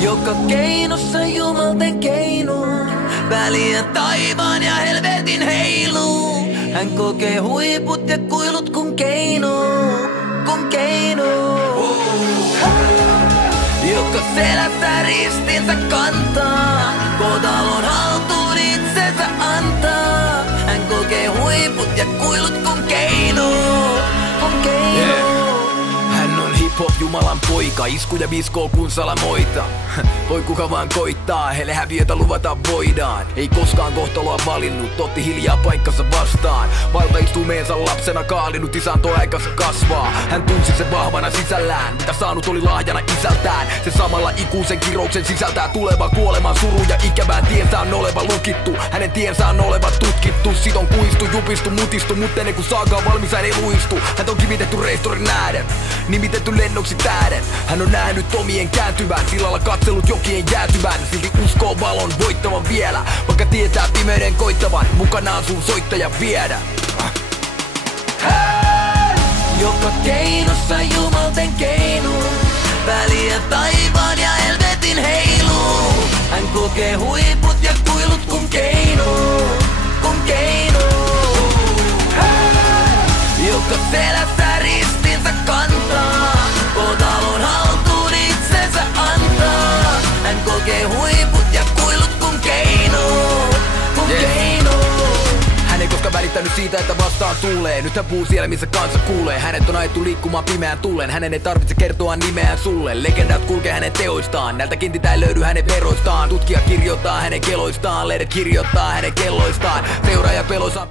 Joka keinossa jumalten keino, väliä taivaan ja helvetin heiluu. Hän kokee huiput ja kuilut kun keino, kun keino. Joka selässä ristinsä kantaa, kotalon haltuun itsensä antaa. Hän kokee huiput ja kuilut kun keino, kun keino. Hän on hip-hop Jumalan poika, iskuja viskoo kun salamoita. Voi kuka vaan koittaa, heille häviötä luvata voidaan. Ei koskaan kohtaloa valinnut, otti hiljaa paikkansa vastaan. Valtaistumeensa lapsena kaalinut, isänto aikansa kasvaa. Hän tunsi sen vahvana sisällään, mitä saanut oli lahjana isältään. Se samalla ikuisen kirouksen sisältää tuleva kuoleman suru ja ikävään tiensä on oleva lukittu. Hänen tiensä on oleva tutkittu, sit on kuistu, jupistu, mutistu, mutta ennen kuin saakaan valmis hän ei luistu. Hän on kivitetty reistorin nähden, nimitetty lennoksi tähden. Hän on nähnyt omien kääntyvän, tilalla katsellut jokien jäätyvän. Silti uskoo valon voittavan vielä, vaikka tietää pimeyden koittavan. Mukanaan sun soittaja viedä. Joka keinossa jumalten keino, väliä taivaan ja helvetin heiluu. Hän kokee huiput ja kuilut kun keino, kun keino. Joka selässä ristinsä kantaa, kotalon haltuun itsensä antaa. Hän kokee huiput ja kuilut kun keino, kun keino. Hän ei koskaan välittänyt siitä, että vastaan tuulee. Nyt hän puhuu siellä, missä kansa kuulee. Hänet on ajettu liikkumaan pimeään tullen. Hänen ei tarvitse kertoa nimeään sulle. Legendat kulkee hänen teoistaan. Näiltä kintitä ei löydy hänen veroistaan. Tutkija kirjoittaa hänen keloistaan. Lehdet kirjoittaa hänen kelloistaan. Seuraaja peloissaan.